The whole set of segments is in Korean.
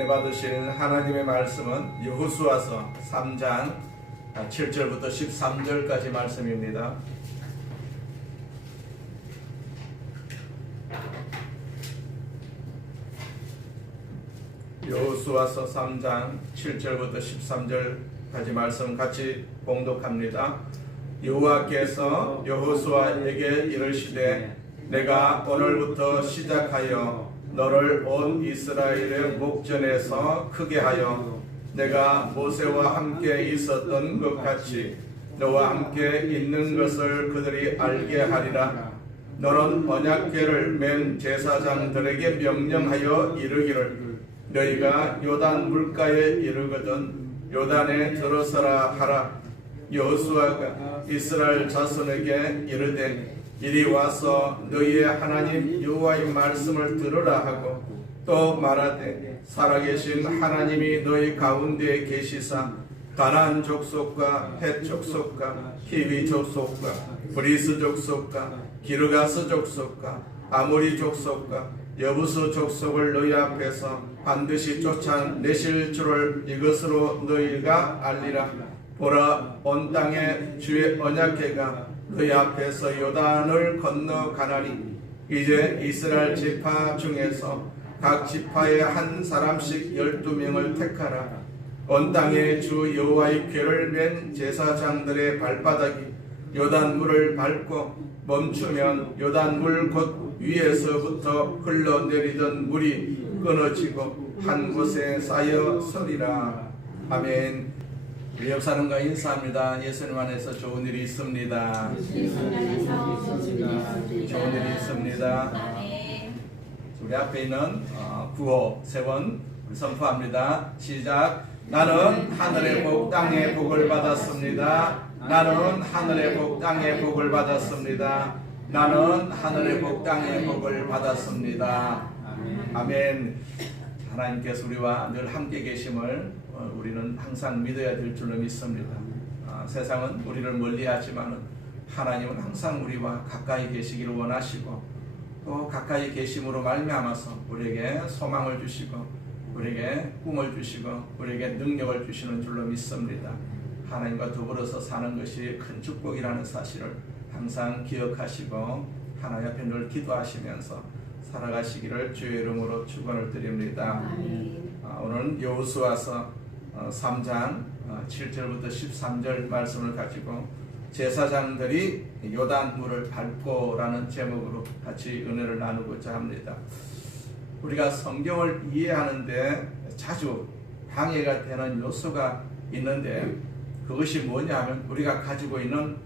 은혜 받으실 하나님의 말씀은 여호수아서 3장 7절부터 13절까지 말씀입니다. 여호수아서 3장 7절부터 13절까지 말씀 같이 봉독합니다. 여호와께서 여호수아에게 이르시되 내가 오늘부터 시작하여 너를 온 이스라엘의 목전에서 크게 하여 내가 모세와 함께 있었던 것 같이 너와 함께 있는 것을 그들이 알게 하리라. 너는 언약궤를 맨 제사장들에게 명령하여 이르기를 너희가 요단 물가에 이르거든 요단에 들어서라 하라. 여호수아가 이스라엘 자손에게 이르되 이리 와서 너희의 하나님 여호와의 말씀을 들으라 하고 또 말하되 살아계신 하나님이 너희 가운데 계시사 가나안 족속과 헷 족속과 히위 족속과 브리스 족속과 기르가스 족속과 아모리 족속과 여부스 족속을 너희 앞에서 반드시 쫓아내실 줄을 이것으로 너희가 알리라. 보라, 온 땅에 주의 언약궤가 너희 앞에서 요단을 건너가나니 이제 이스라엘 지파 중에서 각 지파에 한 사람씩 12명을 택하라. 온 땅에 주 여호와의 궤를 맨 제사장들의 발바닥이 요단물을 밟고 멈추면 요단물 곧 위에서부터 흘러내리던 물이 끊어지고 한 곳에 쌓여 서리라. 아멘. 우리 옆 사람과 인사합니다. 예수님 안에서 좋은 일이 있습니다. 좋은 일이 있습니다. 우리 앞에 있는 구호 세 번 선포합니다. 시작. 나는 하늘의 복 땅의 복을 받았습니다. 나는 하늘의 복 땅의 복을 받았습니다. 나는 하늘의 복 땅의 복을 받았습니다. 아멘. 하나님께서 우리와 늘 함께 계심을 우리는 항상 믿어야 될 줄로 믿습니다. 세상은 우리를 멀리하지만 하나님은 항상 우리와 가까이 계시기를 원하시고 또 가까이 계심으로 말미암아서 우리에게 소망을 주시고 우리에게 꿈을 주시고 우리에게 능력을 주시는 줄로 믿습니다. 하나님과 더불어서 사는 것이 큰 축복이라는 사실을 항상 기억하시고 하나님 앞에 늘 기도하시면서 살아가시기를 주의 이름으로 축원을 드립니다. 오늘은 여호수아서 3장 7절부터 13절 말씀을 가지고 제사장들이 요단물을 밟고라는 제목으로 같이 은혜를 나누고자 합니다. 우리가 성경을 이해하는데 자주 방해가 되는 요소가 있는데 그것이 뭐냐 하면 우리가 가지고 있는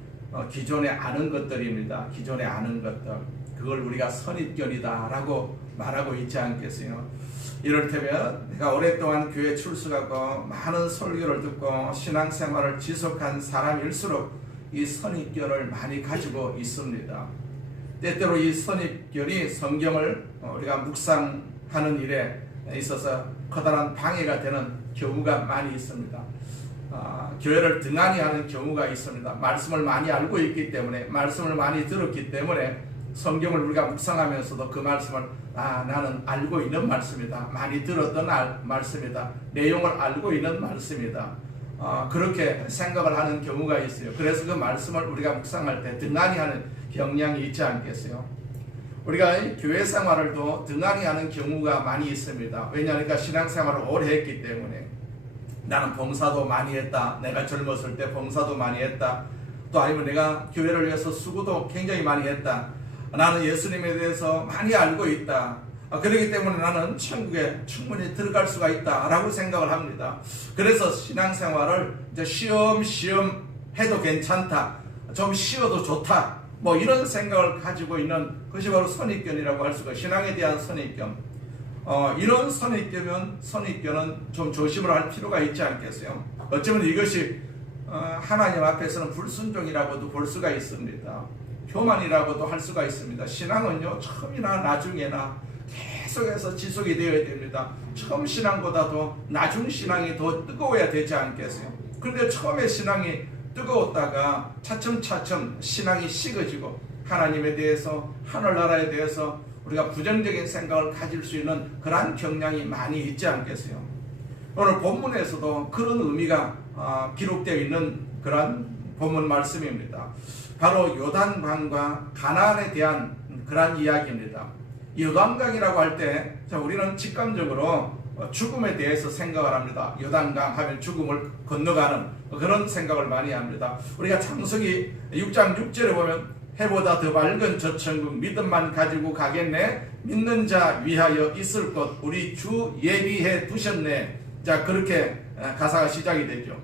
기존에 아는 것들입니다. 기존에 아는 것들, 그걸 우리가 선입견이다 라고 말하고 있지 않겠어요? 이를테면 내가 오랫동안 교회 출석하고 많은 설교를 듣고 신앙생활을 지속한 사람일수록 이 선입견을 많이 가지고 있습니다. 때때로 이 선입견이 성경을 우리가 묵상하는 일에 있어서 커다란 방해가 되는 경우가 많이 있습니다. 교회를 등한히 하는 경우가 있습니다. 말씀을 많이 알고 있기 때문에, 말씀을 많이 들었기 때문에 성경을 우리가 묵상하면서도 그 말씀을 나는 알고 있는 말씀이다, 많이 들었던 말씀이다, 내용을 알고 있는 말씀이다, 그렇게 생각을 하는 경우가 있어요. 그래서 그 말씀을 우리가 묵상할 때 등한히 하는 경향이 있지 않겠어요? 우리가 교회 생활을도 등한히 하는 경우가 많이 있습니다. 왜냐하니까 신앙생활을 오래 했기 때문에. 나는 봉사도 많이 했다, 내가 젊었을 때 봉사도 많이 했다, 또 아니면 내가 교회를 위해서 수고도 굉장히 많이 했다, 나는 예수님에 대해서 많이 알고 있다, 그렇기 때문에 나는 천국에 충분히 들어갈 수가 있다 라고 생각을 합니다. 그래서 신앙생활을 이제 쉬엄쉬엄 해도 괜찮다, 좀 쉬어도 좋다, 뭐 이런 생각을 가지고 있는 것이 바로 선입견이라고 할 수가 있어요. 신앙에 대한 선입견. 이런 선입견은 좀 조심을 할 필요가 있지 않겠어요? 어쩌면 이것이 하나님 앞에서는 불순종이라고도 볼 수가 있습니다. 교만이라고도 할 수가 있습니다. 신앙은요, 처음이나 나중에나 계속해서 지속이 되어야 됩니다. 처음 신앙보다도 나중 신앙이 더 뜨거워야 되지 않겠어요? 그런데 처음에 신앙이 뜨거웠다가 차츰차츰 신앙이 식어지고 하나님에 대해서, 하늘나라에 대해서, 우리가 부정적인 생각을 가질 수 있는 그러한 경향이 많이 있지 않겠어요? 오늘 본문에서도 그런 의미가 기록되어 있는 그런 본문 말씀입니다. 바로 요단강과 가나안에 대한 그러한 이야기입니다. 요단강이라고 할 때 우리는 직감적으로 죽음에 대해서 생각을 합니다. 요단강 하면 죽음을 건너가는 그런 생각을 많이 합니다. 우리가 창세기 6장 6절에 보면 해보다 더 밝은 저 천국 믿음만 가지고 가겠네. 믿는 자 위하여 있을 것 우리 주 예비해 두셨네. 자, 그렇게 가사가 시작이 되죠.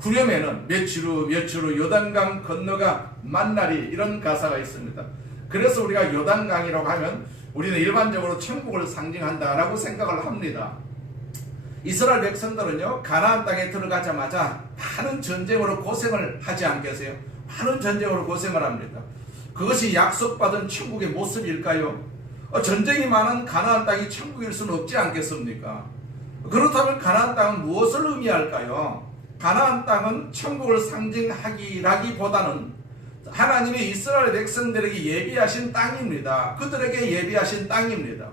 후렴에는 며칠 후 요단강 건너가 만나리, 이런 가사가 있습니다. 그래서 우리가 요단강이라고 하면 우리는 일반적으로 천국을 상징한다라고 생각을 합니다. 이스라엘 백성들은요, 가나안 땅에 들어가자마자 많은 전쟁으로 고생을 하지 않겠어요? 많은 전쟁으로 고생을 합니다. 그것이 약속받은 천국의 모습일까요? 전쟁이 많은 가나안 땅이 천국일 수는 없지 않겠습니까? 그렇다면 가나안 땅은 무엇을 의미할까요? 가나안 땅은 천국을 상징하기라기보다는 하나님이 이스라엘 백성들에게 예비하신 땅입니다. 그들에게 예비하신 땅입니다.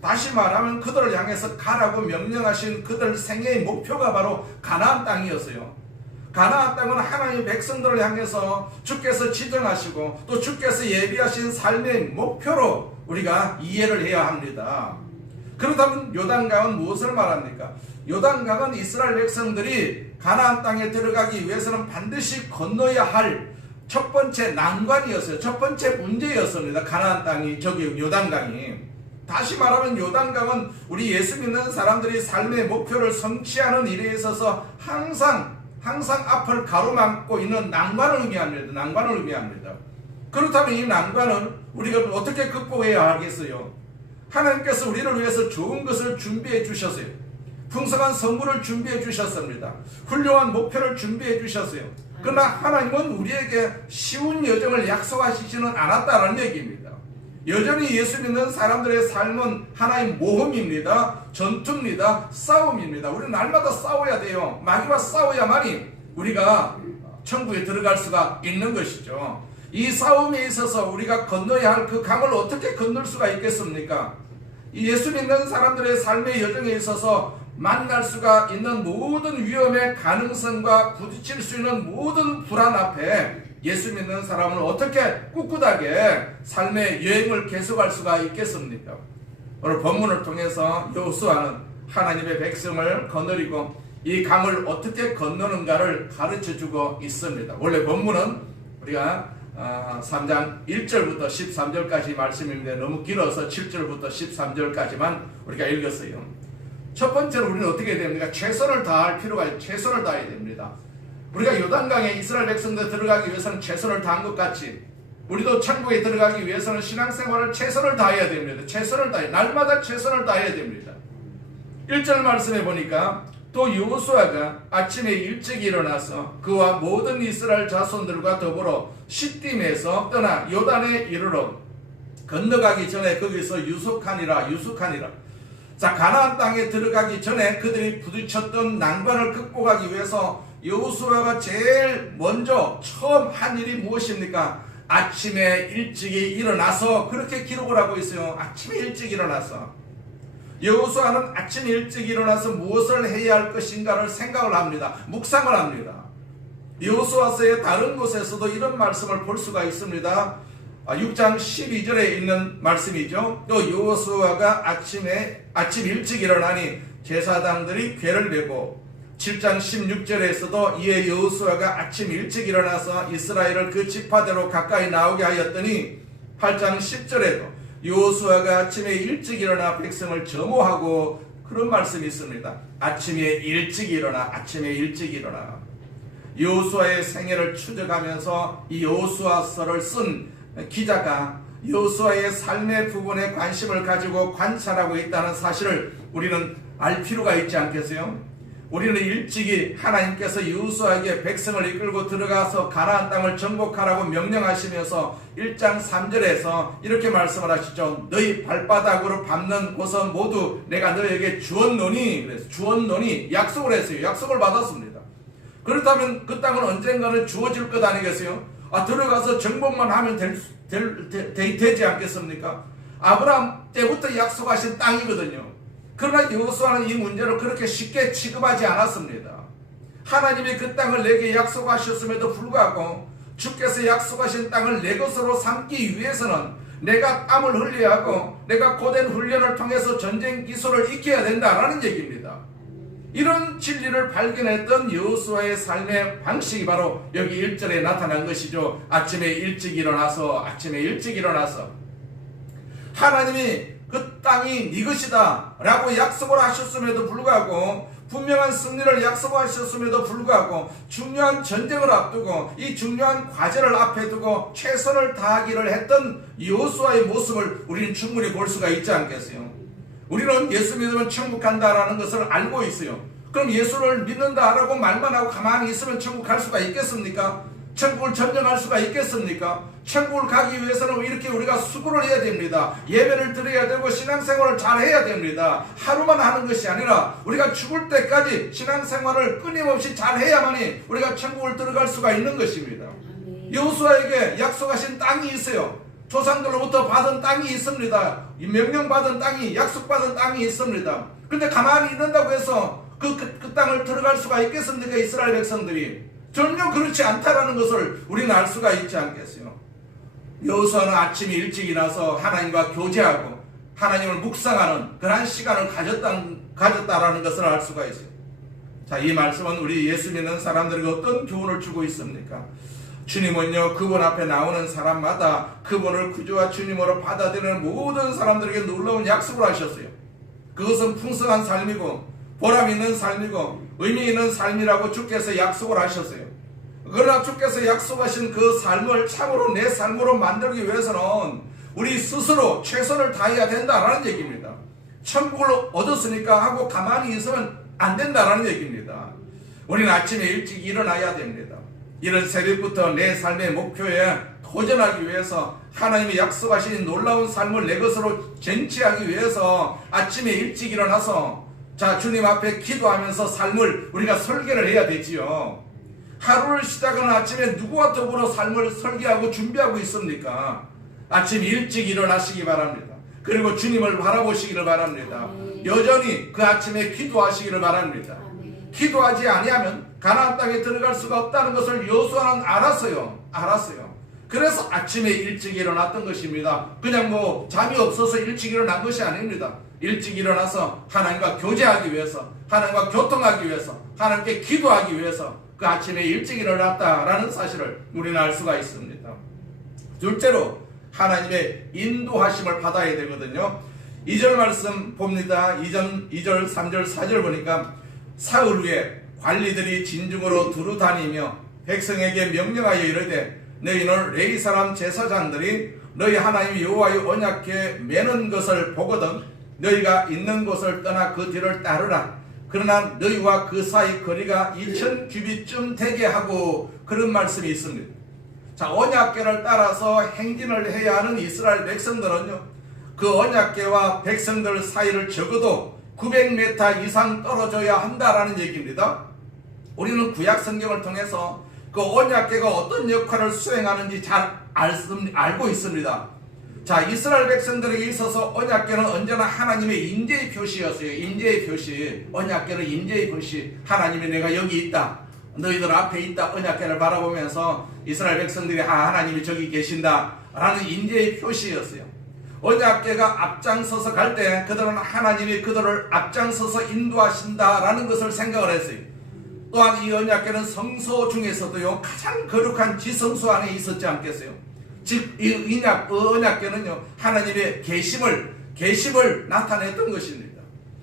다시 말하면 그들을 향해서 가라고 명령하신 그들 생애의 목표가 바로 가나안 땅이었어요. 가나안 땅은 하나님의 백성들을 향해서 주께서 지정하시고 또 주께서 예비하신 삶의 목표로 우리가 이해를 해야 합니다. 그렇다면 요단강은 무엇을 말합니까? 요단강은 이스라엘 백성들이 가나안 땅에 들어가기 위해서는 반드시 건너야 할 첫 번째 난관이었어요. 첫 번째 문제였습니다. 가나안 땅이, 요단강이. 다시 말하면 요단강은 우리 예수 믿는 사람들이 삶의 목표를 성취하는 일에 있어서 항상 앞을 가로막고 있는 난관을 의미합니다. 그렇다면 이 난관은 우리가 어떻게 극복해야 하겠어요? 하나님께서 우리를 위해서 좋은 것을 준비해 주셨어요. 풍성한 선물을 준비해 주셨습니다. 훌륭한 목표를 준비해 주셨어요. 그러나 하나님은 우리에게 쉬운 여정을 약속하시지는 않았다는 얘기입니다. 여전히 예수 믿는 사람들의 삶은 하나의 모험입니다. 전투입니다. 싸움입니다. 우리는 날마다 싸워야 돼요. 마귀와 싸워야만이 우리가 천국에 들어갈 수가 있는 것이죠. 이 싸움에 있어서 우리가 건너야 할 그 강을 어떻게 건널 수가 있겠습니까? 이 예수 믿는 사람들의 삶의 여정에 있어서 만날 수가 있는 모든 위험의 가능성과 부딪힐 수 있는 모든 불안 앞에 예수 믿는 사람은 어떻게 꿋꿋하게 삶의 여행을 계속할 수가 있겠습니까? 오늘 본문을 통해서 여호수아는 하나님의 백성을 거느리고 이 강을 어떻게 건너는가를 가르쳐주고 있습니다. 원래 본문은 우리가 3장 1절부터 13절까지 말씀인데 너무 길어서 7절부터 13절까지만 우리가 읽었어요. 첫 번째로 우리는 어떻게 해야 됩니까? 최선을 다할 필요가 있어요. 최선을 다해야 됩니다. 우리가 요단강에 이스라엘 백성들 들어가기 위해서는 최선을 다한 것 같이 우리도 천국에 들어가기 위해서는 신앙생활을 최선을 다해야 됩니다. 최선을 다해, 날마다 최선을 다해야 됩니다. 1절 말씀해 보니까 또 여호수아가 아침에 일찍 일어나서 그와 모든 이스라엘 자손들과 더불어 시딤에서 떠나 요단에 이르러 건너가기 전에 거기서 유숙하니라. 자, 가나안 땅에 들어가기 전에 그들이 부딪혔던 난관을 극복하기 위해서 여호수아가 제일 먼저 처음 한 일이 무엇입니까? 아침에 일찍이 일어나서, 그렇게 기록을 하고 있어요. 아침에 일찍 일어나서. 여호수아는 아침 일찍 일어나서 무엇을 해야 할 것인가를 생각을 합니다. 묵상을 합니다. 여호수아서의 다른 곳에서도 이런 말씀을 볼 수가 있습니다. 6장 12절에 있는 말씀이죠. 또 여호수아가 아침 일찍 일어나니 제사장들이 궤를 메고, 7장 16절에서도 이에 여호수아가 아침 일찍 일어나서 이스라엘을 그 지파대로 가까이 나오게 하였더니, 8장 10절에도 여호수아가 아침에 일찍 일어나 백성을 점호하고, 그런 말씀이 있습니다. 아침에 일찍 일어나. 여호수아의 생애를 추적하면서 이 여호수아서를 쓴 기자가 여호수아의 삶의 부분에 관심을 가지고 관찰하고 있다는 사실을 우리는 알 필요가 있지 않겠어요? 우리는 일찍이 하나님께서 여호수아에게 백성을 이끌고 들어가서 가나안 땅을 정복하라고 명령하시면서 1장 3절에서 이렇게 말씀을 하시죠. 너희 발바닥으로 밟는 곳은 모두 내가 너에게 주었노니. 그래서 주었노니 약속을 했어요. 약속을 받았습니다. 그렇다면 그 땅은 언젠가는 주어질 것 아니겠어요? 들어가서 정복만 하면 되지 않겠습니까? 아브라함 때부터 약속하신 땅이거든요. 그러나 여호수아는 이 문제를 그렇게 쉽게 취급하지 않았습니다. 하나님이 그 땅을 내게 약속하셨음에도 불구하고 주께서 약속하신 땅을 내 것으로 삼기 위해서는 내가 땀을 흘려야 하고 내가 고된 훈련을 통해서 전쟁 기술을 익혀야 된다라는 얘기입니다. 이런 진리를 발견했던 여호수아의 삶의 방식이 바로 여기 1절에 나타난 것이죠. 아침에 일찍 일어나서 하나님이 그 땅이 네 것이다 라고 약속을 하셨음에도 불구하고, 분명한 승리를 약속하셨음에도 불구하고, 중요한 전쟁을 앞두고 이 중요한 과제를 앞에 두고 최선을 다하기를 했던 여호수아의 모습을 우리는 충분히 볼 수가 있지 않겠어요? 우리는 예수 믿으면 천국 간다라는 것을 알고 있어요. 그럼 예수를 믿는다라고 말만 하고 가만히 있으면 천국 갈 수가 있겠습니까? 천국을 점령할 수가 있겠습니까? 천국을 가기 위해서는 이렇게 우리가 수고를 해야 됩니다. 예배를 드려야 되고 신앙생활을 잘 해야 됩니다. 하루만 하는 것이 아니라 우리가 죽을 때까지 신앙생활을 끊임없이 잘 해야만이 우리가 천국을 들어갈 수가 있는 것입니다. 여호수아에게 약속하신 땅이 있어요. 조상들로부터 받은 땅이 있습니다. 명령받은 땅이, 약속받은 땅이 있습니다. 근데 가만히 있는다고 해서 그 땅을 들어갈 수가 있겠습니까? 이스라엘 백성들이. 전혀 그렇지 않다라는 것을 우리는 알 수가 있지 않겠어요? 여호수아는 아침에 일찍 일어나서 하나님과 교제하고 하나님을 묵상하는 그런 시간을 가졌다라는 것을 알 수가 있어요. 자, 이 말씀은 우리 예수 믿는 사람들에게 어떤 교훈을 주고 있습니까? 주님은요, 그분 앞에 나오는 사람마다 그분을 구주와 주님으로 받아들이는 모든 사람들에게 놀라운 약속을 하셨어요. 그것은 풍성한 삶이고 보람 있는 삶이고 의미 있는 삶이라고 주께서 약속을 하셨어요. 그러나 주께서 약속하신 그 삶을 참으로 내 삶으로 만들기 위해서는 우리 스스로 최선을 다해야 된다라는 얘기입니다. 천국을 얻었으니까 하고 가만히 있으면 안 된다라는 얘기입니다. 우리는 아침에 일찍 일어나야 됩니다. 이런 새벽부터 내 삶의 목표에 도전하기 위해서, 하나님이 약속하신 놀라운 삶을 내 것으로 쟁취하기 위해서 아침에 일찍 일어나서 주님 앞에 기도하면서 삶을 우리가 설계를 해야 되지요. 하루를 시작하는 아침에 누구와 더불어 삶을 설계하고 준비하고 있습니까? 아침 일찍 일어나시기 바랍니다. 그리고 주님을 바라보시기를 바랍니다. 여전히 그 아침에 기도하시기를 바랍니다. 기도하지 아니하면 가나안 땅에 들어갈 수가 없다는 것을 여호수아는 알았어요. 그래서 아침에 일찍 일어났던 것입니다. 그냥 잠이 없어서 일찍 일어난 것이 아닙니다. 일찍 일어나서 하나님과 교제하기 위해서, 하나님과 교통하기 위해서, 하나님께 기도하기 위해서 그 아침에 일찍 일어났다라는 사실을 우리는 알 수가 있습니다. 둘째로 하나님의 인도하심을 받아야 되거든요. 2절 말씀 봅니다. 2절, 3절, 4절 보니까 사흘 후에 관리들이 진중으로 두루 다니며 백성에게 명령하여 이르되 너희는 레위 사람 제사장들이 너희 하나님 여호와의 언약궤 매는 것을 보거든 너희가 있는 곳을 떠나 그 뒤를 따르라. 그러나 너희와 그 사이 거리가 2000 규빗쯤 되게 하고, 그런 말씀이 있습니다. 자, 언약궤를 따라서 행진을 해야 하는 이스라엘 백성들은요, 그 언약궤와 백성들 사이를 적어도 900m 이상 떨어져야 한다라는 얘기입니다. 우리는 구약 성경을 통해서 그 언약궤가 어떤 역할을 수행하는지 잘 알고 있습니다. 자, 이스라엘 백성들에게 있어서 언약궤는 언제나 하나님의 임재의 표시였어요. 임재의 표시. 언약궤는 임재의 표시. 하나님이 내가 여기 있다, 너희들 앞에 있다, 언약궤를 바라보면서 이스라엘 백성들이 하나님이 저기 계신다 라는 임재의 표시였어요. 언약궤가 앞장서서 갈 때 그들은 하나님이 그들을 앞장서서 인도하신다라는 것을 생각을 했어요. 또한 이 언약궤는 성소 중에서도요, 가장 거룩한 지성소 안에 있었지 않겠어요? 즉 이 언약궤는요, 하나님의 계심을 나타냈던 것입니다.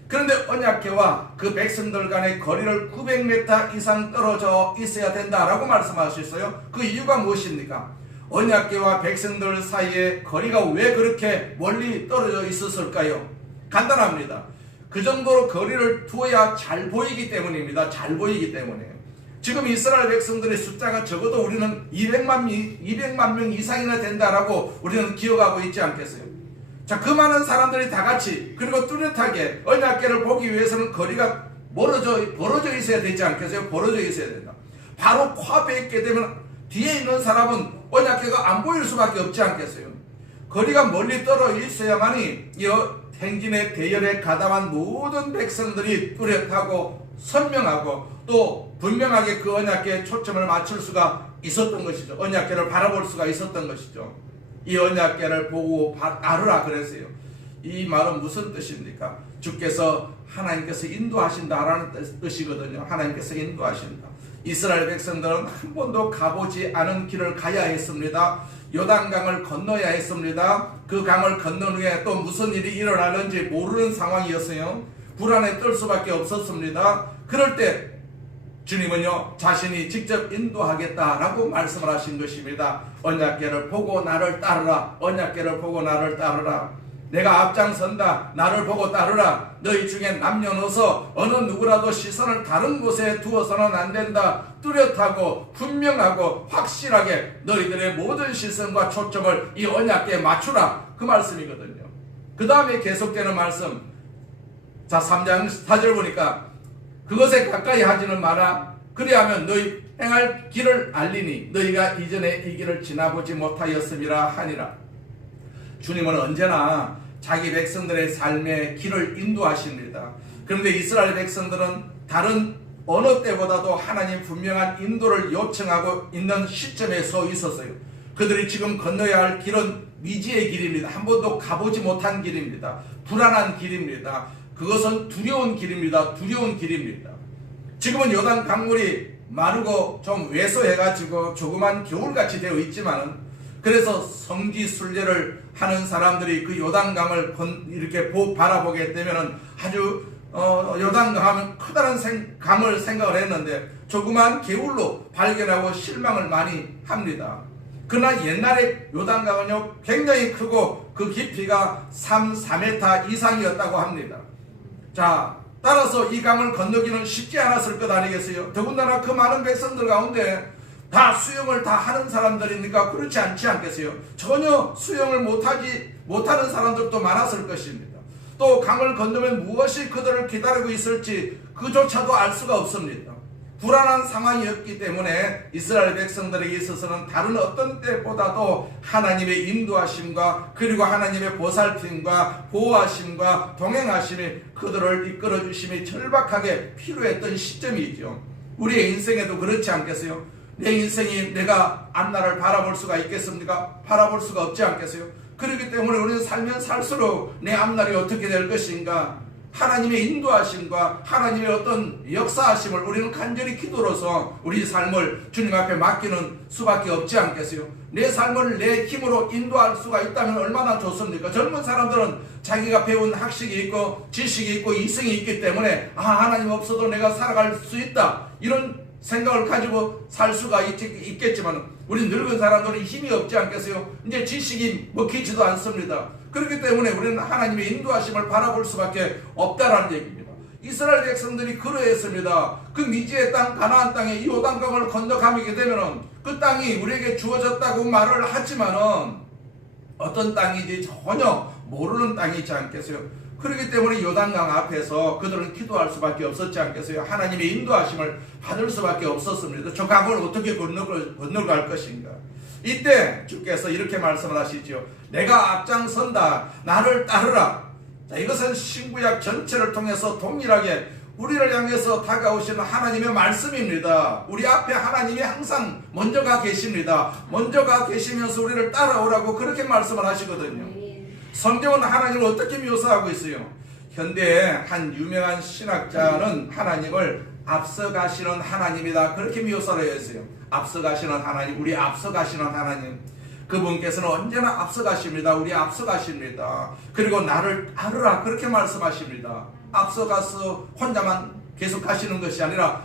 그런데 언약궤와 그 백성들 간의 거리를 900m 이상 떨어져 있어야 된다라고 말씀하셨어요. 그 이유가 무엇입니까? 언약궤와 백성들 사이의 거리가 왜 그렇게 멀리 떨어져 있었을까요? 간단합니다. 그 정도로 거리를 두어야 잘 보이기 때문입니다. 잘 보이기 때문에. 지금 이스라엘 백성들의 숫자가 적어도 우리는 200만 명 이상이나 된다라고 우리는 기억하고 있지 않겠어요? 자, 그 많은 사람들이 다 같이 그리고 뚜렷하게 언약궤를 보기 위해서는 거리가 벌어져 있어야 되지 않겠어요? 벌어져 있어야 된다. 바로 코앞에 있게 되면 뒤에 있는 사람은 언약궤가 안 보일 수밖에 없지 않겠어요? 거리가 멀리 떨어 있어야만이 이 행진의 대열에 가담한 모든 백성들이 뚜렷하고 선명하고 또 분명하게 그 언약궤에 초점을 맞출 수가 있었던 것이죠. 언약궤를 바라볼 수가 있었던 것이죠. 이 언약궤를 보고 따르라 그랬어요. 이 말은 무슨 뜻입니까? 주께서 하나님께서 인도하신다라는 뜻이거든요. 하나님께서 인도하신다. 이스라엘 백성들은 한 번도 가보지 않은 길을 가야 했습니다. 요단강을 건너야 했습니다. 그 강을 건넌 후에 또 무슨 일이 일어나는지 모르는 상황이었어요. 불안에 떨 수밖에 없었습니다. 그럴 때 주님은요, 자신이 직접 인도하겠다라고 말씀을 하신 것입니다. 언약궤를 보고 나를 따르라. 언약궤를 보고 나를 따르라. 내가 앞장선다. 나를 보고 따르라. 너희 중에 남녀노소 어느 누구라도 시선을 다른 곳에 두어서는 안 된다. 뚜렷하고 분명하고 확실하게 너희들의 모든 시선과 초점을 이 언약궤에 맞추라. 그 말씀이거든요. 그 다음에 계속되는 말씀, 자 3장 4절 보니까 그것에 가까이 하지는 마라. 그리하면 너희 행할 길을 알리니 너희가 이전에 이 길을 지나보지 못하였음이라 하니라. 주님은 언제나 자기 백성들의 삶의 길을 인도하십니다. 그런데 이스라엘 백성들은 다른 어느 때보다도 하나님 분명한 인도를 요청하고 있는 시점에 서 있었어요. 그들이 지금 건너야 할 길은 미지의 길입니다. 한 번도 가보지 못한 길입니다. 불안한 길입니다. 그것은 두려운 길입니다. 두려운 길입니다. 지금은 요단 강물이 마르고 좀 왜소해가지고 조그만 겨울같이 되어 있지만은, 그래서 성지 순례를 하는 사람들이 그 요단강을 이렇게 바라보게 되면은 아주 요단강 하면 커다란 강을 생각을 했는데 조그만 개울로 발견하고 실망을 많이 합니다. 그러나 옛날에 요단강은요 굉장히 크고 그 깊이가 4m 이상이었다고 합니다. 자, 따라서 이 강을 건너기는 쉽지 않았을 것 아니겠어요? 더군다나 그 많은 백성들 가운데 다 수영을 다 하는 사람들이니까 그렇지 않지 않겠어요? 전혀 수영을 못하는 사람들도 많았을 것입니다. 또 강을 건너면 무엇이 그들을 기다리고 있을지 그조차도 알 수가 없습니다. 불안한 상황이었기 때문에 이스라엘 백성들에게 있어서는 다른 어떤 때보다도 하나님의 인도하심과 그리고 하나님의 보살핌과 보호하심과 동행하심이 그들을 이끌어 주심이 절박하게 필요했던 시점이죠. 우리의 인생에도 그렇지 않겠어요? 내 인생이 내가 앞날을 바라볼 수가 있겠습니까? 바라볼 수가 없지 않겠어요? 그렇기 때문에 우리는 살면 살수록 내 앞날이 어떻게 될 것인가, 하나님의 인도하심과 하나님의 어떤 역사하심을 우리는 간절히 기도로서 우리 삶을 주님 앞에 맡기는 수밖에 없지 않겠어요? 내 삶을 내 힘으로 인도할 수가 있다면 얼마나 좋습니까? 젊은 사람들은 자기가 배운 학식이 있고 지식이 있고 이성이 있기 때문에 하나님 없어도 내가 살아갈 수 있다, 이런 생각을 가지고 살 수가 있겠지만, 우리 늙은 사람들은 힘이 없지 않겠어요? 이제 지식이 먹히지도 않습니다. 그렇기 때문에 우리는 하나님의 인도하심을 바라볼 수밖에 없다라는 얘기입니다. 이스라엘 백성들이 그러했습니다. 그 미지의 땅 가나안 땅에 이 요단강을 건너가게 되면은 그 땅이 우리에게 주어졌다고 말을 하지만은 어떤 땅인지 전혀 모르는 땅이지 않겠어요? 그렇기 때문에 요단강 앞에서 그들은 기도할 수밖에 없었지 않겠어요? 하나님의 인도하심을 받을 수밖에 없었습니다. 저 강을 어떻게 건너갈 것인가? 이때 주께서 이렇게 말씀을 하시죠. 내가 앞장선다. 나를 따르라. 자, 이것은 신구약 전체를 통해서 동일하게 우리를 향해서 다가오시는 하나님의 말씀입니다. 우리 앞에 하나님이 항상 먼저 가 계십니다. 먼저 가 계시면서 우리를 따라오라고 그렇게 말씀을 하시거든요. 성경은 하나님을 어떻게 묘사하고 있어요? 현대의 한 유명한 신학자는 하나님을 앞서가시는 하나님이다, 그렇게 묘사를 했어요. 앞서가시는 하나님, 우리 앞서가시는 하나님, 그분께서는 언제나 앞서가십니다. 우리 앞서가십니다. 그리고 나를 따르라, 그렇게 말씀하십니다. 앞서가서 혼자만 계속 가시는 것이 아니라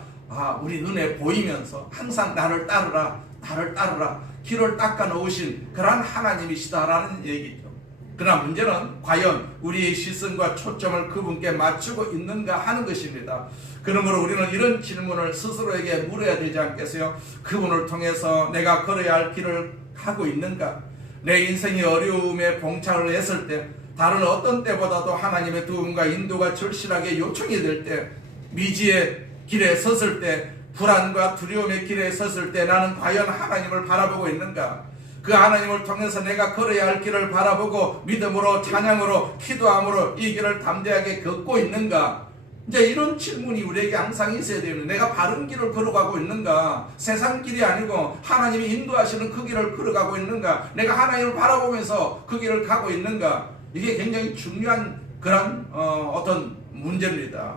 우리 눈에 보이면서 항상 나를 따르라, 나를 따르라, 길을 닦아 놓으신 그러한 하나님이시다라는 얘기죠. 그러나 문제는 과연 우리의 시선과 초점을 그분께 맞추고 있는가 하는 것입니다. 그러므로 우리는 이런 질문을 스스로에게 물어야 되지 않겠어요? 그분을 통해서 내가 걸어야 할 길을 하고 있는가? 내 인생이 어려움에 봉착을 했을 때, 다른 어떤 때보다도 하나님의 도움과 인도가 절실하게 요청이 될 때, 미지의 길에 섰을 때, 불안과 두려움의 길에 섰을 때 나는 과연 하나님을 바라보고 있는가? 그 하나님을 통해서 내가 걸어야 할 길을 바라보고 믿음으로 찬양으로 기도함으로 이 길을 담대하게 걷고 있는가? 이제 이런 질문이 우리에게 항상 있어야 돼요. 내가 바른 길을 걸어가고 있는가? 세상 길이 아니고 하나님이 인도하시는 그 길을 걸어가고 있는가? 내가 하나님을 바라보면서 그 길을 가고 있는가? 이게 굉장히 중요한 그런 어떤 문제입니다.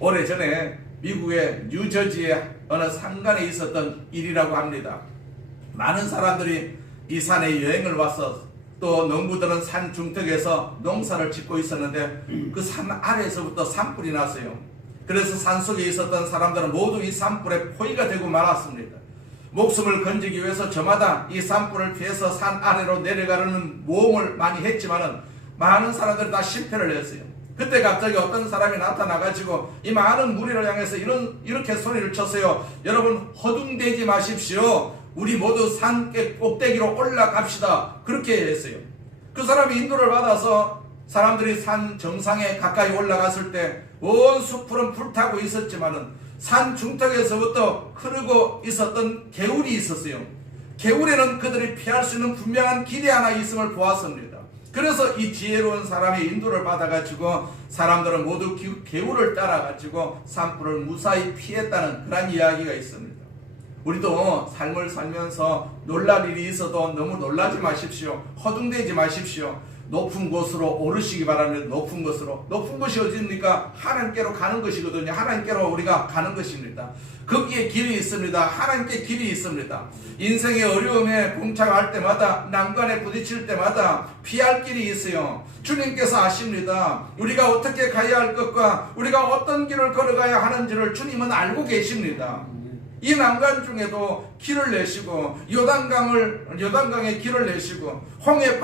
오래전에 미국의 뉴저지의 어느 산간에 있었던 일이라고 합니다. 많은 사람들이 이 산에 여행을 와서 또 농부들은 산 중턱에서 농사를 짓고 있었는데 그 산 아래에서부터 산불이 났어요. 그래서 산 속에 있었던 사람들은 모두 이 산불에 포위가 되고 말았습니다. 목숨을 건지기 위해서 저마다 이 산불을 피해서 산 아래로 내려가려는 모험을 많이 했지만은 많은 사람들이 다 실패를 했어요. 그때 갑자기 어떤 사람이 나타나가지고 이 많은 무리를 향해서 이렇게 소리를 쳤어요. 여러분, 허둥대지 마십시오. 우리 모두 산 꼭대기로 올라갑시다. 그렇게 했어요. 그 사람이 인도를 받아서 사람들이 산 정상에 가까이 올라갔을 때 온 숲풀은 불타고 있었지만은 산 중턱에서부터 흐르고 있었던 개울이 있었어요. 개울에는 그들이 피할 수 있는 분명한 길이 하나 있음을 보았습니다. 그래서 이 지혜로운 사람의 인도를 받아가지고 사람들은 모두 개울을 따라가지고 산불을 무사히 피했다는 그런 이야기가 있습니다. 우리도 삶을 살면서 놀랄 일이 있어도 너무 놀라지 마십시오. 허둥대지 마십시오. 높은 곳으로 오르시기 바랍니다. 높은 곳으로. 높은 곳이 어디입니까? 하나님께로 가는 것이거든요. 하나님께로 우리가 가는 것입니다. 거기에 길이 있습니다. 하나님께 길이 있습니다. 인생의 어려움에 봉착할 때마다, 난관에 부딪힐 때마다 피할 길이 있어요. 주님께서 아십니다. 우리가 어떻게 가야 할 것과 우리가 어떤 길을 걸어가야 하는지를 주님은 알고 계십니다. 이 난간 중에도 길을 내시고 요단강에 길을 내시고 홍해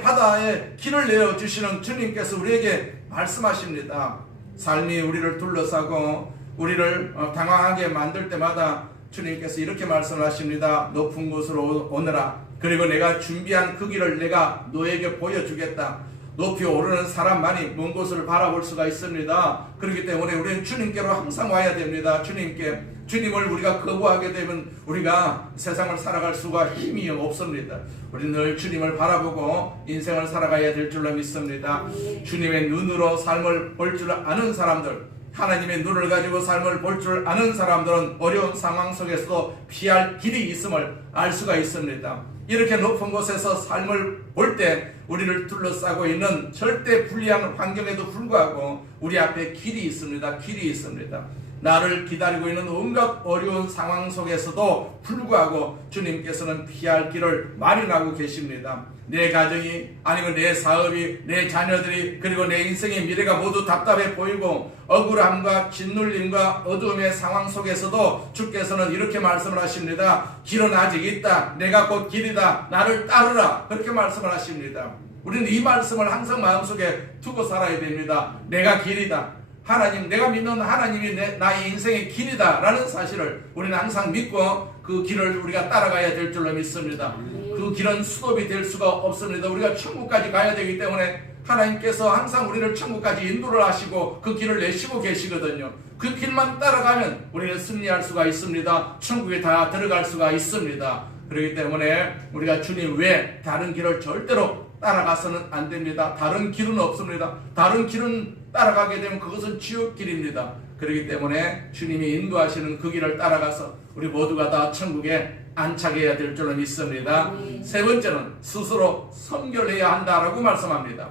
바다에 길을 내어주시는 주님께서 우리에게 말씀하십니다. 삶이 우리를 둘러싸고 우리를 당황하게 만들 때마다 주님께서 이렇게 말씀하십니다. 높은 곳으로 오너라. 그리고 내가 준비한 그 길을 내가 너에게 보여주겠다. 높이 오르는 사람만이 먼 곳을 바라볼 수가 있습니다. 그렇기 때문에 우리는 주님께로 항상 와야 됩니다. 주님을 우리가 거부하게 되면 우리가 세상을 살아갈 수가 힘이 없습니다. 우리는 늘 주님을 바라보고 인생을 살아가야 될 줄로 믿습니다. 주님의 눈으로 삶을 볼 줄 아는 사람들, 하나님의 눈을 가지고 삶을 볼 줄 아는 사람들은 어려운 상황 속에서도 피할 길이 있음을 알 수가 있습니다. 이렇게 높은 곳에서 삶을 볼 때 우리를 둘러싸고 있는 절대 불리한 환경에도 불구하고 우리 앞에 길이 있습니다. 길이 있습니다. 나를 기다리고 있는 온갖 어려운 상황 속에서도 불구하고 주님께서는 피할 길을 마련하고 계십니다. 내 가정이 아니면 내 사업이, 내 자녀들이, 그리고 내 인생의 미래가 모두 답답해 보이고 억울함과 짓눌림과 어두움의 상황 속에서도 주께서는 이렇게 말씀을 하십니다. 길은 아직 있다. 내가 곧 길이다. 나를 따르라. 그렇게 말씀을 하십니다. 우리는 이 말씀을 항상 마음속에 두고 살아야 됩니다. 내가 길이다. 하나님, 내가 믿는 하나님이 나의 인생의 길이다 라는 사실을 우리는 항상 믿고 그 길을 우리가 따라가야 될 줄로 믿습니다. 그 길은 수도비 될 수가 없습니다. 우리가 천국까지 가야 되기 때문에 하나님께서 항상 우리를 천국까지 인도를 하시고 그 길을 내시고 계시거든요. 그 길만 따라가면 우리는 승리할 수가 있습니다. 천국에 다 들어갈 수가 있습니다. 그렇기 때문에 우리가 주님 외에 다른 길을 절대로 따라가서는 안 됩니다. 다른 길은 없습니다. 다른 길은 따라가게 되면 그것은 지옥길입니다. 그렇기 때문에 주님이 인도하시는 그 길을 따라가서 우리 모두가 다 천국에 안착해야 될 줄로 믿습니다. 세 번째는 스스로 선결해야 한다라고 말씀합니다.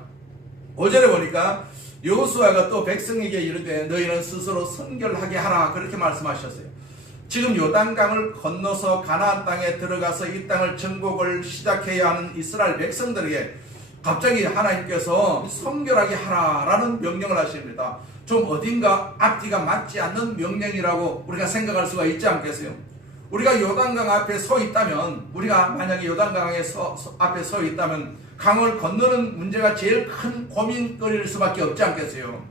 5절에 보니까 여호수아가 또 백성에게 이르되 너희는 스스로 선결하게 하라 그렇게 말씀하셨어요. 지금 요단강을 건너서 가나안 땅에 들어가서 이 땅을 정복을 시작해야 하는 이스라엘 백성들에게 갑자기 하나님께서 선결하게 하라라는 명령을 하십니다. 좀 어딘가 앞뒤가 맞지 않는 명령이라고 우리가 생각할 수가 있지 않겠어요? 우리가 요단강 앞에 서 있다면, 우리가 만약에 요단강 앞에 서 있다면 강을 건너는 문제가 제일 큰 고민거리일 수밖에 없지 않겠어요?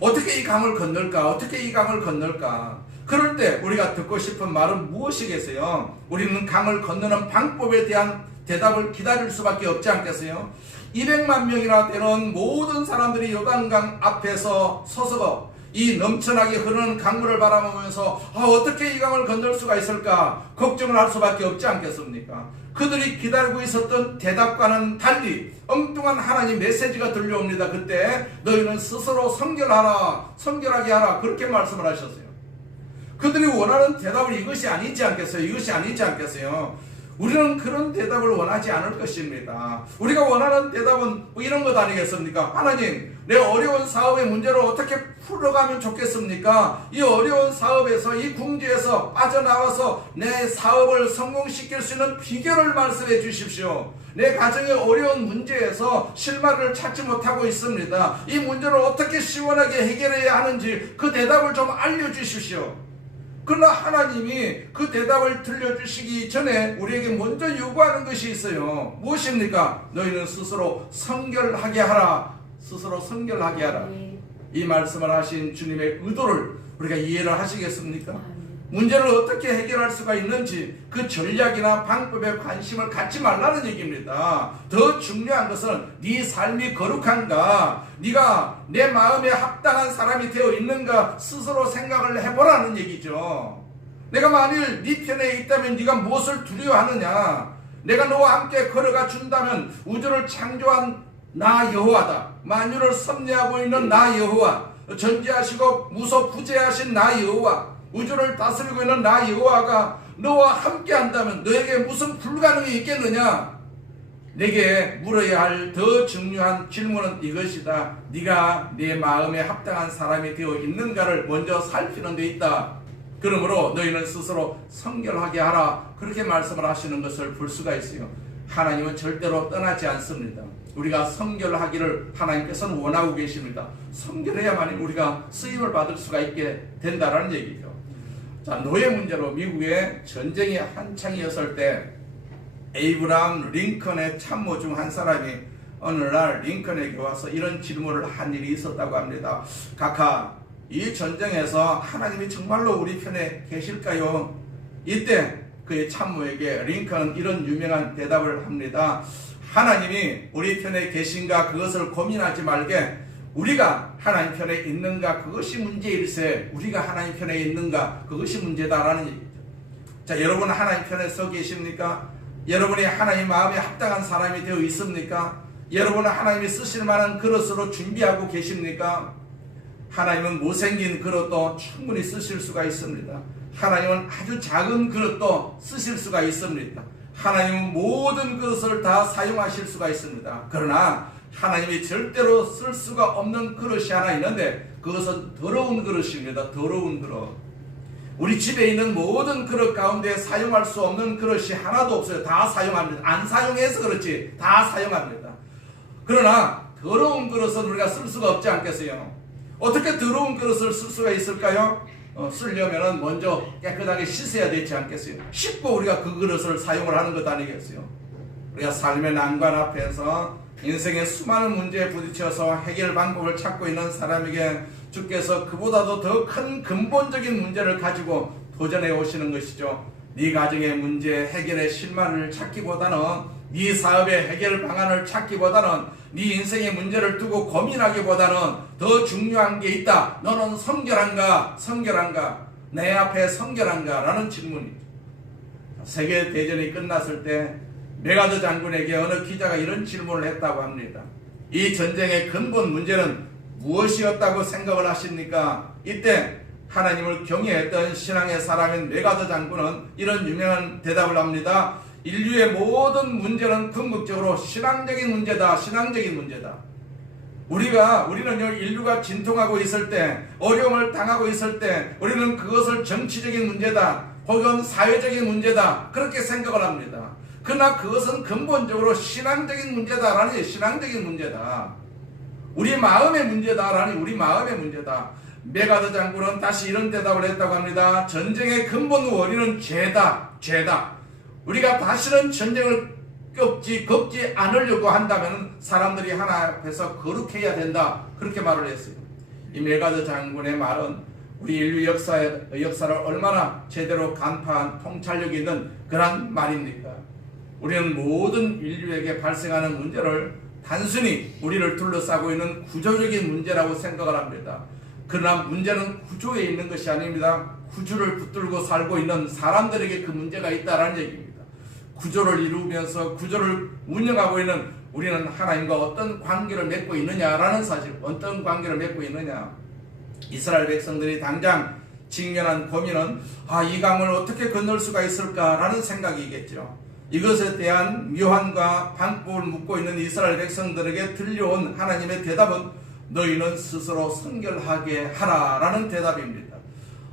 어떻게 이 강을 건널까? 어떻게 이 강을 건널까? 그럴 때 우리가 듣고 싶은 말은 무엇이겠어요? 우리는 강을 건너는 방법에 대한 대답을 기다릴 수밖에 없지 않겠어요? 200만 명이나 되는 모든 사람들이 요단강 앞에서 서서 이 넘쳐나게 흐르는 강물을 바라보면서 어떻게 이 강을 건널 수가 있을까 걱정을 할 수밖에 없지 않겠습니까? 그들이 기다리고 있었던 대답과는 달리 엉뚱한 하나님 메시지가 들려옵니다. 그때 너희는 스스로 성결하게 하라 그렇게 말씀을 하셨어요. 그들이 원하는 대답은 이것이 아니지 않겠어요? 이것이 아니지 않겠어요? 우리는 그런 대답을 원하지 않을 것입니다. 우리가 원하는 대답은 뭐 이런 것 아니겠습니까? 하나님, 내 어려운 사업의 문제를 어떻게 풀어가면 좋겠습니까? 이 어려운 사업에서, 이 궁지에서 빠져나와서 내 사업을 성공시킬 수 있는 비결을 말씀해 주십시오. 내 가정의 어려운 문제에서 실마리를 찾지 못하고 있습니다. 이 문제를 어떻게 시원하게 해결해야 하는지 그 대답을 좀 알려주십시오. 그러나 하나님이 그 대답을 들려주시기 전에 우리에게 먼저 요구하는 것이 있어요. 무엇입니까? 너희는 스스로 성결하게 하라. 스스로 성결하게 하라. 이 말씀을 하신 주님의 의도를 우리가 이해를 하시겠습니까? 문제를 어떻게 해결할 수가 있는지 그 전략이나 방법에 관심을 갖지 말라는 얘기입니다. 더 중요한 것은 네 삶이 거룩한가, 네가 내 마음에 합당한 사람이 되어 있는가 스스로 생각을 해보라는 얘기죠. 내가 만일 네 편에 있다면 네가 무엇을 두려워하느냐? 내가 너와 함께 걸어가 준다면 우주를 창조한 나 여호와다. 만유를 섭리하고 있는 나 여호와, 전지하시고 무소부재하신 나 여호와, 우주를 다스리고 있는 나 여호와가 너와 함께 한다면 너에게 무슨 불가능이 있겠느냐? 내게 물어야 할 더 중요한 질문은 이것이다. 네가 내 마음에 합당한 사람이 되어 있는가를 먼저 살피는 데 있다. 그러므로 너희는 스스로 성결하게 하라. 그렇게 말씀을 하시는 것을 볼 수가 있어요. 하나님은 절대로 떠나지 않습니다. 우리가 성결하기를 하나님께서는 원하고 계십니다. 성결해야만 우리가 쓰임을 받을 수가 있게 된다는 얘기죠. 자, 노예 문제로 미국에 전쟁이 한창이었을 때 에이브람 링컨의 참모 중 한 사람이 어느 날 링컨에게 와서 이런 질문을 한 일이 있었다고 합니다. 각하, 이 전쟁에서 하나님이 정말로 우리 편에 계실까요? 이때 그의 참모에게 링컨은 이런 유명한 대답을 합니다. 하나님이 우리 편에 계신가 그것을 고민하지 말게 우리가 하나님 편에 있는가 그것이 문제일세. 우리가 하나님 편에 있는가 그것이 문제다라는 얘기죠. 자, 여러분 하나님 편에 서 계십니까? 여러분이 하나님 마음에 합당한 사람이 되어 있습니까? 여러분은 하나님이 쓰실 만한 그릇으로 준비하고 계십니까? 하나님은 못생긴 그릇도 충분히 쓰실 수가 있습니다. 하나님은 아주 작은 그릇도 쓰실 수가 있습니다. 하나님은 모든 그릇을 다 사용하실 수가 있습니다. 그러나 하나님이 절대로 쓸 수가 없는 그릇이 하나 있는데 그것은 더러운 그릇입니다. 더러운 그릇. 우리 집에 있는 모든 그릇 가운데 사용할 수 없는 그릇이 하나도 없어요. 다 사용합니다. 안 사용해서 그렇지 다 사용합니다. 그러나 더러운 그릇은 우리가 쓸 수가 없지 않겠어요? 어떻게 더러운 그릇을 쓸 수가 있을까요? 쓰려면 먼저 깨끗하게 씻어야 되지 않겠어요? 씻고 우리가 그 그릇을 사용을 하는 것 아니겠어요? 우리가 삶의 난관 앞에서 인생의 수많은 문제에 부딪혀서 해결 방법을 찾고 있는 사람에게 주께서 그보다도 더 큰 근본적인 문제를 가지고 도전해 오시는 것이죠. 네 가정의 문제 해결의 실마리를 찾기보다는, 네 사업의 해결 방안을 찾기보다는, 네 인생의 문제를 두고 고민하기보다는 더 중요한 게 있다. 너는 성결한가? 성결한가? 내 앞에 성결한가? 라는 질문이죠. 세계대전이 끝났을 때 메가더 장군에게 어느 기자가 이런 질문을 했다고 합니다. 이 전쟁의 근본 문제는 무엇이었다고 생각을 하십니까? 이때 하나님을 경외했던 신앙의 사람인 메가더 장군은 이런 유명한 대답을 합니다. 인류의 모든 문제는 궁극적으로 신앙적인 문제다. 신앙적인 문제다. 우리는요, 인류가 진통하고 있을 때, 어려움을 당하고 있을 때 우리는 그것을 정치적인 문제다 혹은 사회적인 문제다 그렇게 생각을 합니다. 그러나 그것은 근본적으로 신앙적인 문제다라니, 신앙적인 문제다. 우리 마음의 문제다라니, 우리 마음의 문제다. 메가더 장군은 다시 이런 대답을 했다고 합니다. 전쟁의 근본 원인은 죄다. 죄다. 우리가 다시는 전쟁을 겪지 않으려고 한다면 사람들이 하나 앞에서 거룩해야 된다. 그렇게 말을 했어요. 이 메가더 장군의 말은 우리 인류 역사를 얼마나 제대로 간파한 통찰력이 있는 그런 말입니까? 우리는 모든 인류에게 발생하는 문제를 단순히 우리를 둘러싸고 있는 구조적인 문제라고 생각을 합니다. 그러나 문제는 구조에 있는 것이 아닙니다. 구조를 붙들고 살고 있는 사람들에게 그 문제가 있다는 얘기입니다. 구조를 이루면서 구조를 운영하고 있는 우리는 하나님과 어떤 관계를 맺고 있느냐라는 사실, 어떤 관계를 맺고 있느냐. 이스라엘 백성들이 당장 직면한 고민은 이 강을 어떻게 건널 수가 있을까라는 생각이겠죠. 이것에 대한 묘한과 방법을 묻고 있는 이스라엘 백성들에게 들려온 하나님의 대답은 너희는 스스로 선결하게 하라라는 대답입니다.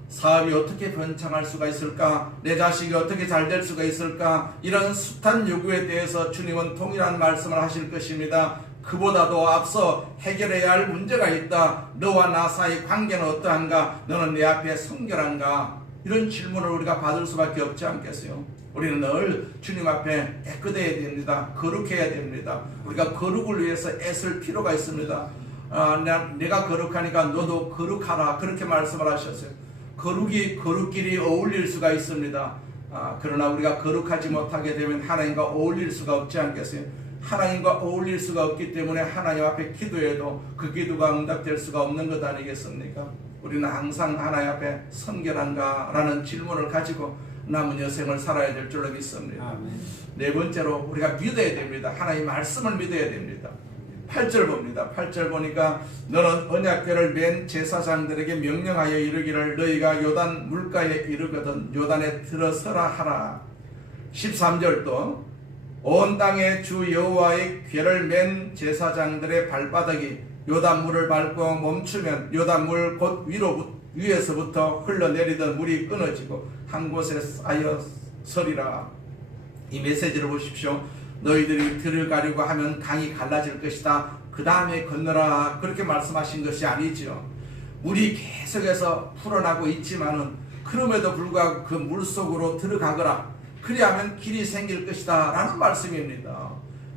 사업이 어떻게 번창할 수가 있을까? 내 자식이 어떻게 잘 될 수가 있을까? 이런 숱한 요구에 대해서 주님은 동일한 말씀을 하실 것입니다. 그보다도 앞서 해결해야 할 문제가 있다. 너와 나 사이 관계는 어떠한가? 너는 내 앞에 성결한가? 이런 질문을 우리가 받을 수밖에 없지 않겠어요? 우리는 늘 주님 앞에 깨끗해야 됩니다. 거룩해야 됩니다. 우리가 거룩을 위해서 애쓸 필요가 있습니다. 내가 거룩하니까 너도 거룩하라, 그렇게 말씀을 하셨어요. 거룩이 거룩끼리 어울릴 수가 있습니다. 그러나 우리가 거룩하지 못하게 되면 하나님과 어울릴 수가 없지 않겠어요? 하나님과 어울릴 수가 없기 때문에 하나님 앞에 기도해도 그 기도가 응답될 수가 없는 것 아니겠습니까? 우리는 항상 하나님 앞에 성결한가? 라는 질문을 가지고 남은 여생을 살아야 될 줄로 믿습니다. 아멘. 네 번째로 우리가 믿어야 됩니다. 하나님 말씀을 믿어야 됩니다. 8절 봅니다. 8절 보니까 너는 언약궤를 맨 제사장들에게 명령하여 이르기를 너희가 요단 물가에 이르거든 요단에 들어서라 하라. 13절도 온 땅에 주 여호와의 궤를 맨 제사장들의 발바닥이 요단물을 밟고 멈추면 요단물 곧 위에서부터 흘러내리던 물이 끊어지고 한 곳에 쌓여 서리라. 이 메시지를 보십시오. 너희들이 들어가려고 하면 강이 갈라질 것이다. 그 다음에 건너라. 그렇게 말씀하신 것이 아니죠. 물이 계속해서 풀어나고 있지만은 그럼에도 불구하고 그 물속으로 들어가거라. 그리하면 길이 생길 것이다. 라는 말씀입니다.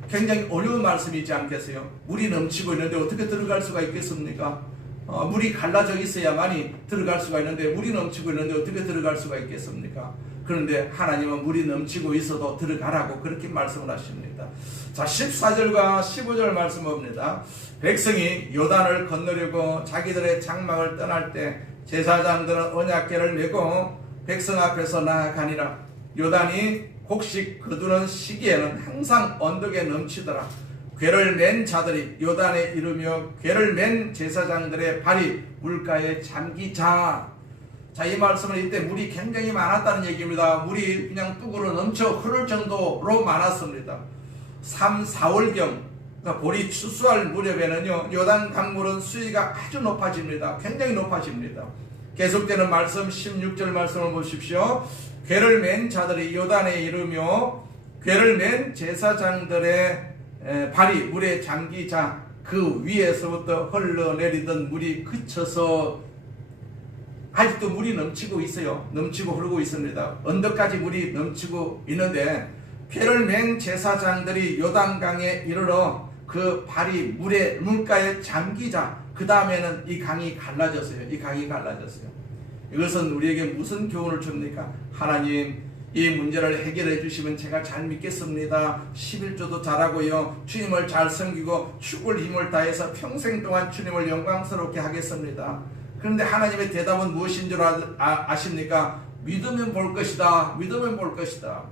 굉장히 어려운 말씀이지 않겠어요? 물이 넘치고 있는데 어떻게 들어갈 수가 있겠습니까? 물이 갈라져 있어야만이 들어갈 수가 있는데 물이 넘치고 있는데 어떻게 들어갈 수가 있겠습니까? 그런데 하나님은 물이 넘치고 있어도 들어가라고 그렇게 말씀을 하십니다. 자, 14절과 15절 말씀 봅니다. 백성이 요단을 건너려고 자기들의 장막을 떠날 때 제사장들은 언약궤를 메고 백성 앞에서 나아가니라. 요단이 곡식 거두는 시기에는 항상 언덕에 넘치더라. 궤를 맨 자들이 요단에 이르며 궤를 맨 제사장들의 발이 물가에 잠기자. 자, 이 말씀은 이때 물이 굉장히 많았다는 얘기입니다. 물이 그냥 뚝으로 넘쳐 흐를 정도로 많았습니다. 3, 4월경 그러니까 볼이 추수할 무렵에는요 요단 강물은 수위가 아주 높아집니다. 굉장히 높아집니다. 계속되는 말씀 16절 말씀을 보십시오. 궤를 맨 자들이 요단에 이르며 궤를 맨 제사장들의 발이 물에 잠기자 그 위에서부터 흘러내리던 물이 그쳐서 아직도 물이 넘치고 있어요. 넘치고 흐르고 있습니다. 언덕까지 물이 넘치고 있는데 궤를 맨 제사장들이 요단강에 이르러 그 발이 물가에 잠기자 그 다음에는 이 강이 갈라졌어요. 이 강이 갈라졌어요. 이것은 우리에게 무슨 교훈을 줍니까? 하나님 이 문제를 해결해 주시면 제가 잘 믿겠습니다. 11조도 잘하고요. 주님을 잘 섬기고 죽을 힘을 다해서 평생 동안 주님을 영광스럽게 하겠습니다. 그런데 하나님의 대답은 무엇인 줄 아십니까? 믿으면 볼 것이다. 믿으면 볼 것이다.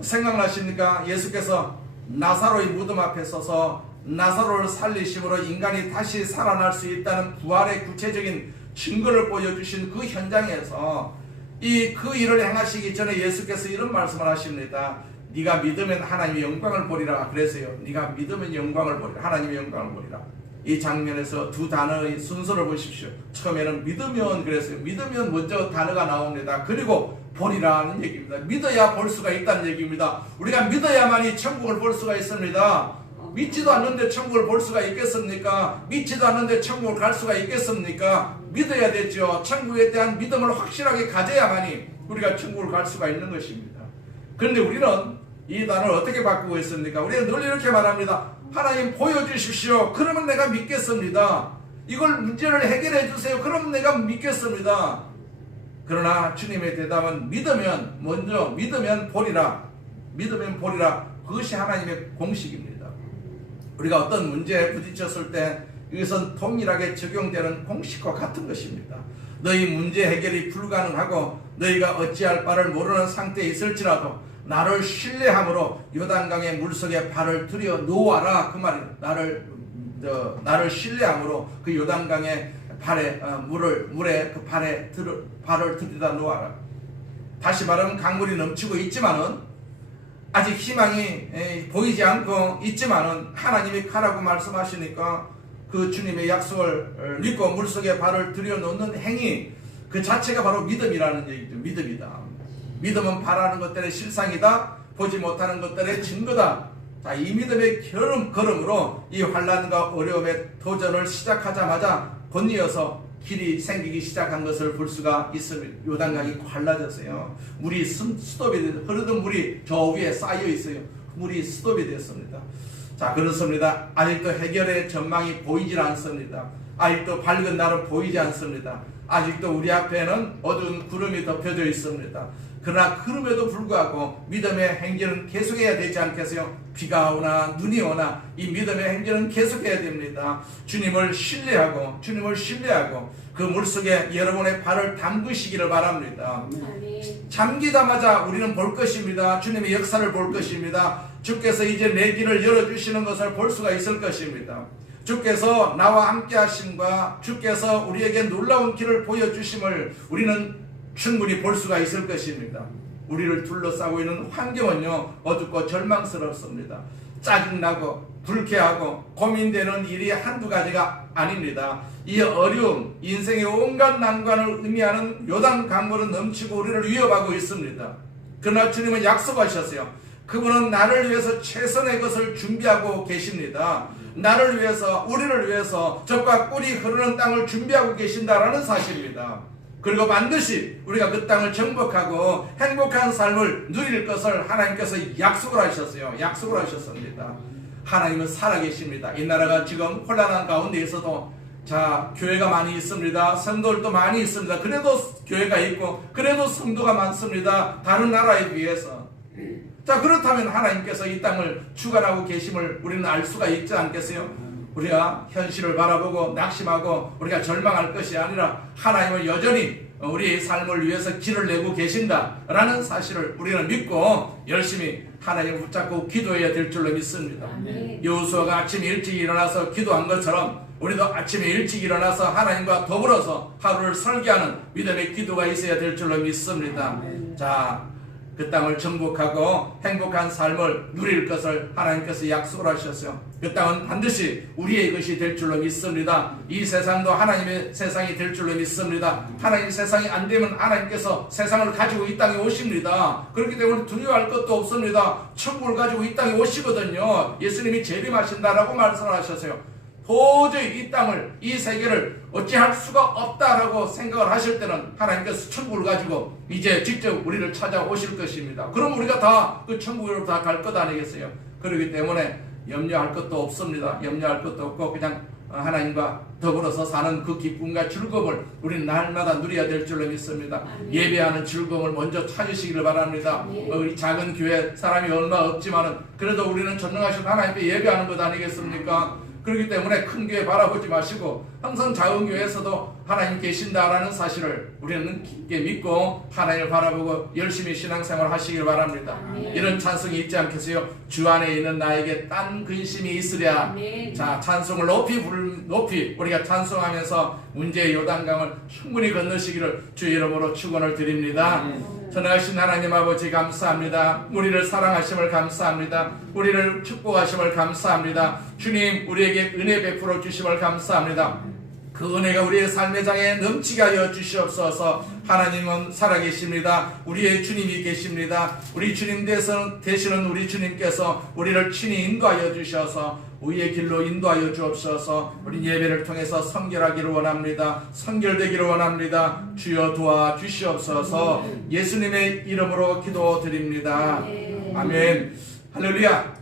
생각나십니까? 예수께서 나사로의 무덤 앞에 서서 나사로를 살리심으로 인간이 다시 살아날 수 있다는 부활의 구체적인 증거를 보여주신 그 현장에서 그 일을 행하시기 전에 예수께서 이런 말씀을 하십니다. 네가 믿으면 하나님의 영광을 보리라 그랬어요. 네가 믿으면 영광을 보리라. 하나님의 영광을 보리라. 이 장면에서 두 단어의 순서를 보십시오. 처음에는 믿으면 그랬어요. 믿으면 먼저 단어가 나옵니다. 그리고 보리라는 얘기입니다. 믿어야 볼 수가 있다는 얘기입니다. 우리가 믿어야만이 천국을 볼 수가 있습니다. 믿지도 않는데 천국을 볼 수가 있겠습니까? 믿지도 않는데 천국을 갈 수가 있겠습니까? 믿어야 되죠. 천국에 대한 믿음을 확실하게 가져야만이 우리가 천국을 갈 수가 있는 것입니다. 그런데 우리는 이 단어를 어떻게 바꾸고 있습니까? 우리는 늘 이렇게 말합니다. 하나님 보여주십시오. 그러면 내가 믿겠습니다. 이걸 문제를 해결해 주세요. 그러면 내가 믿겠습니다. 그러나 주님의 대답은 믿으면 먼저 믿으면 보리라. 믿으면 보리라. 그것이 하나님의 공식입니다. 우리가 어떤 문제에 부딪혔을 때 이것은 동일하게 적용되는 공식과 같은 것입니다. 너희 문제 해결이 불가능하고 너희가 어찌할 바를 모르는 상태에 있을지라도 나를 신뢰함으로 요단강의 물속에 발을 들여 놓아라 그 말이에요. 나를 신뢰함으로 그 요단강의 물에 그 발을 들이다 놓아라. 다시 말하면 강물이 넘치고 있지만은 아직 희망이 보이지 않고 있지만은 하나님이 가라고 말씀하시니까 그 주님의 약속을 믿고 물속에 발을 들여놓는 행위 그 자체가 바로 믿음이라는 얘기죠. 믿음이다. 믿음은 바라는 것들의 실상이다. 보지 못하는 것들의 증거다. 자, 이 믿음의 걸음으로 이 환난과 어려움의 도전을 시작하자마자 곧이어서 길이 생기기 시작한 것을 볼 수가 있습니다. 요단강이 갈라졌어요. 물이 스톱이 흐르던 물이 저 위에 쌓여 있어요. 물이 스톱이 됐습니다. 자, 그렇습니다. 아직도 해결의 전망이 보이질 않습니다. 아직도 밝은 날은 보이지 않습니다. 아직도 우리 앞에는 어두운 구름이 덮여져 있습니다. 그러나 그럼에도 불구하고 믿음의 행진은 계속해야 되지 않겠어요? 비가 오나 눈이 오나 이 믿음의 행진은 계속해야 됩니다. 주님을 신뢰하고 그 물속에 여러분의 발을 담그시기를 바랍니다. 잠기자마자 우리는 볼 것입니다. 주님의 역사를 볼 것입니다. 주께서 이제 내 길을 열어주시는 것을 볼 수가 있을 것입니다. 주께서 나와 함께 하심과 주께서 우리에게 놀라운 길을 보여주심을 우리는 충분히 볼 수가 있을 것입니다. 우리를 둘러싸고 있는 환경은요 어둡고 절망스럽습니다. 짜증나고 불쾌하고 고민되는 일이 한두 가지가 아닙니다. 이 어려움, 인생의 온갖 난관을 의미하는 요단 강물은 넘치고 우리를 위협하고 있습니다. 그러나 주님은 약속하셨어요. 그분은 나를 위해서 최선의 것을 준비하고 계십니다. 나를 위해서, 우리를 위해서 젖과 꿀이 흐르는 땅을 준비하고 계신다라는 사실입니다. 그리고 반드시 우리가 그 땅을 정복하고 행복한 삶을 누릴 것을 하나님께서 약속을 하셨어요. 약속을 하셨습니다. 하나님은 살아계십니다. 이 나라가 지금 혼란한 가운데 있어도 자, 교회가 많이 있습니다. 성도들도 많이 있습니다. 그래도 교회가 있고 그래도 성도가 많습니다. 다른 나라에 비해서. 자, 그렇다면 하나님께서 이 땅을 주관하고 계심을 우리는 알 수가 있지 않겠어요? 우리가 현실을 바라보고 낙심하고 우리가 절망할 것이 아니라 하나님은 여전히 우리의 삶을 위해서 길을 내고 계신다라는 사실을 우리는 믿고 열심히 하나님을 붙잡고 기도해야 될 줄로 믿습니다. 여호수아가 아침에 일찍 일어나서 기도한 것처럼 우리도 아침에 일찍 일어나서 하나님과 더불어서 하루를 설계하는 믿음의 기도가 있어야 될 줄로 믿습니다. 자, 그 땅을 정복하고 행복한 삶을 누릴 것을 하나님께서 약속을 하셨어요. 그 땅은 반드시 우리의 것이 될 줄로 믿습니다. 이 세상도 하나님의 세상이 될 줄로 믿습니다. 하나님의 세상이 안 되면 하나님께서 세상을 가지고 이 땅에 오십니다. 그렇기 때문에 두려워할 것도 없습니다. 천국을 가지고 이 땅에 오시거든요. 예수님이 재림하신다라고 말씀하셨어요. 도저히 이 땅을, 이 세계를 어찌할 수가 없다라고 생각을 하실 때는 하나님께서 천국을 가지고 이제 직접 우리를 찾아오실 것입니다. 그럼 우리가 다 그 천국으로 다 갈 것 아니겠어요? 그렇기 때문에 염려할 것도 없습니다. 염려할 것도 없고 그냥 하나님과 더불어서 사는 그 기쁨과 즐거움을 우리는 날마다 누려야 될 줄로 믿습니다. 예배하는 즐거움을 먼저 찾으시기를 바랍니다. 우리 작은 교회 사람이 얼마 없지만은 그래도 우리는 전능하신 하나님께 예배하는 것 아니겠습니까? 그렇기 때문에 큰 교회 바라보지 마시고 항상 작은 교회에서도 하나님 계신다라는 사실을 우리는 깊게 믿고 하나님을 바라보고 열심히 신앙생활 하시길 바랍니다. 이런 찬송이 있지 않겠어요? 주 안에 있는 나에게 딴 근심이 있으랴. 자, 찬송을 높이 우리가 찬송하면서 문제의 요단강을 충분히 건너시기를 주 이름으로 축원을 드립니다. 전능하신 하나님 아버지 감사합니다. 우리를 사랑하심을 감사합니다. 우리를 축복하심을 감사합니다. 주님, 우리에게 은혜 베풀어 주심을 감사합니다. 그 은혜가 우리의 삶의 장에 넘치게 하여 주시옵소서. 하나님은 살아계십니다. 우리의 주님이 계십니다. 우리 주님 되시는 우리 주님께서 우리를 친히 인도하여 주셔서 우리의 길로 인도하여 주옵소서. 우리 예배를 통해서 성결하기를 원합니다. 성결되기를 원합니다. 주여 도와 주시옵소서. 예수님의 이름으로 기도드립니다. 아멘. 할렐루야.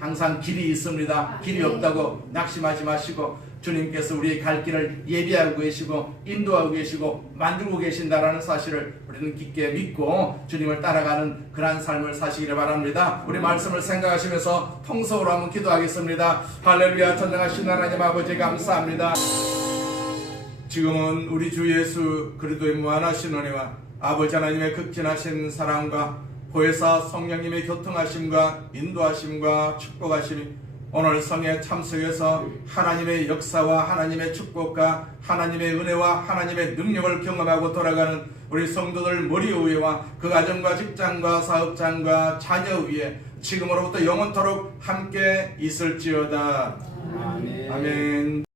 항상 길이 있습니다. 길이 없다고 낙심하지 마시고 주님께서 우리의 갈 길을 예비하고 계시고 인도하고 계시고 만들고 계신다라는 사실을 우리는 깊게 믿고 주님을 따라가는 그러한 삶을 사시기를 바랍니다. 우리 말씀을 생각하시면서 통성으로 한번 기도하겠습니다. 할렐루야. 전능하신 하나님 아버지 감사합니다. 지금은 우리 주 예수 그리스도의 무한하신 은혜와 아버지 하나님의 극진하신 사랑과 보혜사 성령님의 교통하심과 인도하심과 축복하심이 오늘 성에 참석해서 하나님의 역사와 하나님의 축복과 하나님의 은혜와 하나님의 능력을 경험하고 돌아가는 우리 성도들 머리 위에와 그 가정과 직장과 사업장과 자녀 위에 지금으로부터 영원토록 함께 있을지어다. 아멘.